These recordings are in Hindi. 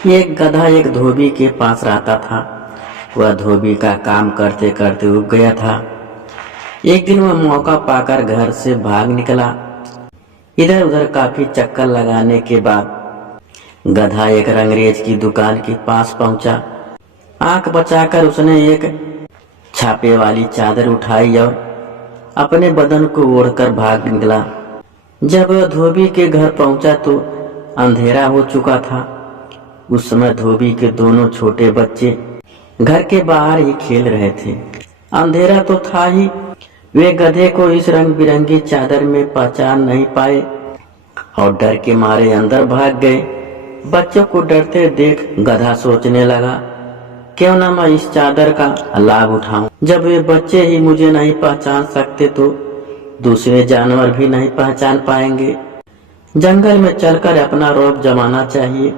एक गधा एक धोबी के पास रहता था। वह धोबी का काम करते करते उब गया था। एक दिन वह मौका पाकर घर से भाग निकला। इधर उधर काफी चक्कर लगाने के बाद गधा एक रंगरेज की दुकान के पास पहुंचा। आंख बचाकर उसने एक छापे वाली चादर उठाई और अपने बदन को ओढ़कर भाग निकला। जब वह धोबी के घर पहुंचा तो अंधेरा हो चुका था। उस समय धोबी के दोनों छोटे बच्चे घर के बाहर ही खेल रहे थे। अंधेरा तो था ही, वे गधे को इस रंग बिरंगी चादर में पहचान नहीं पाए और डर के मारे अंदर भाग गए। बच्चों को डरते देख गधा सोचने लगा, क्यों ना मैं इस चादर का लाभ उठाऊं। जब वे बच्चे ही मुझे नहीं पहचान सकते तो दूसरे जानवर भी नहीं पहचान पाएंगे। जंगल में चलकर अपना रौब जमाना चाहिए।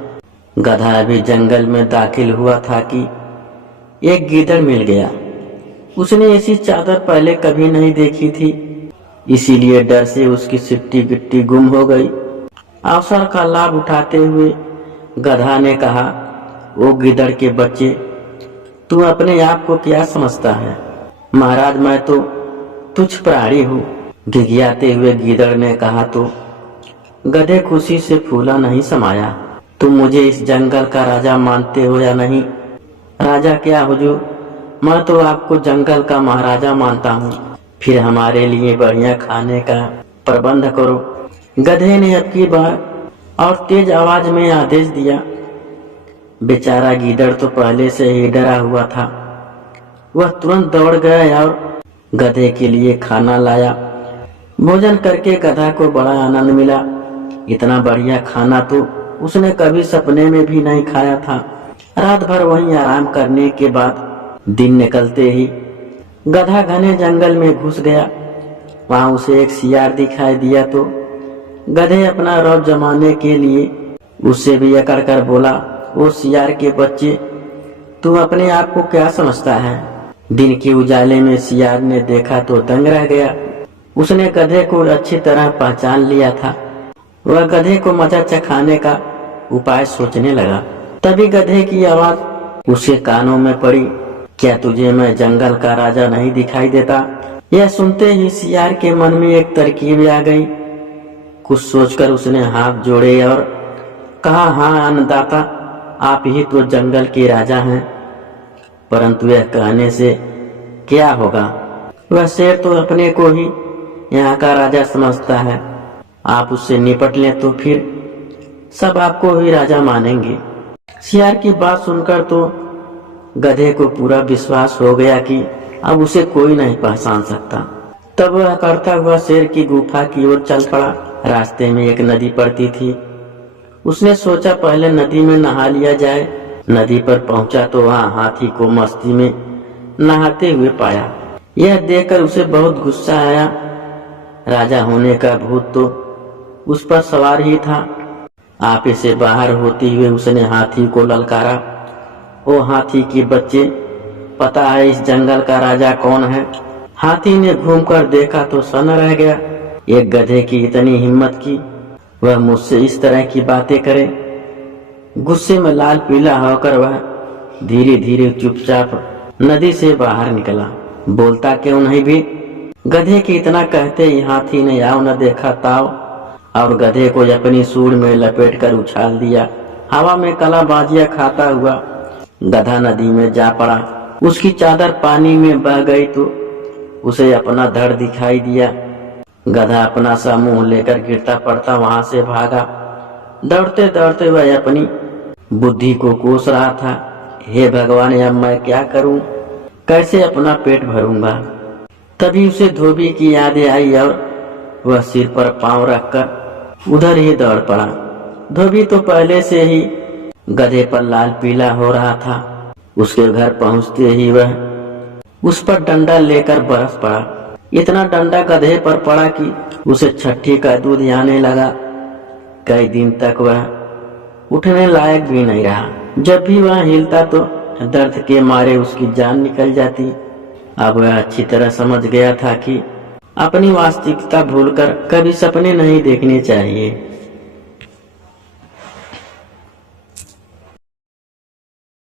गधा अभी जंगल में दाखिल हुआ था कि एक गीदड़ मिल गया। उसने ऐसी चादर पहले कभी नहीं देखी थी, इसीलिए डर से उसकी सिट्टी गिट्टी गुम हो गई। अवसर का लाभ उठाते हुए गधा ने कहा, ओ गीदड़ के बच्चे, तू अपने आप को क्या समझता है? महाराज, मैं तो तुच्छ प्राणी हूँ। गिड़गिड़ाते हुए गीदड़ ने कहा, तो गधे खुशी से फूला नहीं समाया। तुम मुझे इस जंगल का राजा मानते हो या नहीं? राजा क्या हुजूर, मैं तो आपको जंगल का महाराजा मानता हूँ। फिर हमारे लिए बढ़िया खाने का प्रबंध करो। गधे ने अब की बार और तेज आवाज में आदेश दिया। बेचारा गीदड़ तो पहले से ही डरा हुआ था। वह तुरंत दौड़ गया और गधे के लिए खाना लाया। भोजन करके गधा को बड़ा आनंद मिला। इतना बढ़िया खाना तो उसने कभी सपने में भी नहीं खाया था। रात भर वहीं आराम करने के बाद दिन निकलते ही गधा घने जंगल में घुस गया। वहां उसे एक सियार दिखाई दिया तो गधे अपना रौब जमाने के लिए उससे भी अकड़ कर बोला, ओ सियार के बच्चे, तू अपने आप को क्या समझता है? दिन के उजाले में सियार ने देखा तो दंग रह गया। उसने गधे को अच्छी तरह पहचान लिया था। वह गधे को मजा चखाने का उपाय सोचने लगा। तभी गधे की आवाज उसके कानों में पड़ी, क्या तुझे मैं जंगल का राजा नहीं दिखाई देता? यह सुनते ही सियार के मन में एक तरकीब आ गई। कुछ सोचकर उसने हाथ जोड़े और कहा, हाँ अन्नदाता, आप ही तो जंगल के राजा हैं। परंतु यह कहने से क्या होगा? वह शेर तो अपने को ही यहाँ का राजा समझता है। आप उससे निपट लें तो फिर सब आपको ही राजा मानेंगे। सियार की बात सुनकर तो गधे को पूरा विश्वास हो गया कि अब उसे कोई नहीं पहचान सकता। तब वह करता हुआ शेर की गुफा की ओर चल पड़ा। रास्ते में एक नदी पड़ती थी। उसने सोचा पहले नदी में नहा लिया जाए। नदी पर पहुंचा तो वहां हाथी को मस्ती में नहाते हुए पाया। यह देखकर उसे बहुत गुस्सा आया। राजा होने का भूत तो उस पर सवार ही था। आपे से बाहर होते हुए उसने हाथी को ललकारा, ओ हाथी के बच्चे, पता है इस जंगल का राजा कौन है? हाथी ने घूमकर देखा तो सन्न रह गया। एक गधे की इतनी हिम्मत की वह मुझसे इस तरह की बातें करे। गुस्से में लाल पीला होकर वह धीरे धीरे चुपचाप नदी से बाहर निकला। बोलता क्यों नहीं भी? गधे के इतना कहते ही हाथी ने याव न देखा ताव और गधे को अपनी सूंड में लपेट कर उछाल दिया। हवा में कलाबाजियां खाता हुआ गधा नदी में जा पड़ा। उसकी चादर पानी में बह गई तो उसे अपना धड़ दिखाई दिया। गधा अपना सा मुंह लेकर गिरता पड़ता वहां से भागा। दौड़ते दौड़ते वह अपनी बुद्धि को कोस रहा था, हे भगवान, अब मैं क्या करूं? कैसे अपना पेट भरूंगा? तभी उसे धोबी की यादें आई और वह सिर पर पांव रखकर उधर ही दौड़ पड़ा। धोबी तो पहले से ही गधे पर लाल पीला हो रहा था। उसके घर पहुंचते ही वह उस पर डंडा लेकर बरस पड़ा। इतना डंडा गधे पर पड़ा कि उसे छठी का दूध आने लगा। कई दिन तक वह उठने लायक भी नहीं रहा। जब भी वह हिलता तो दर्द के मारे उसकी जान निकल जाती। अब वह अच्छी तरह समझ गया था कि अपनी वास्तविकता भूलकर कभी सपने नहीं देखने चाहिए।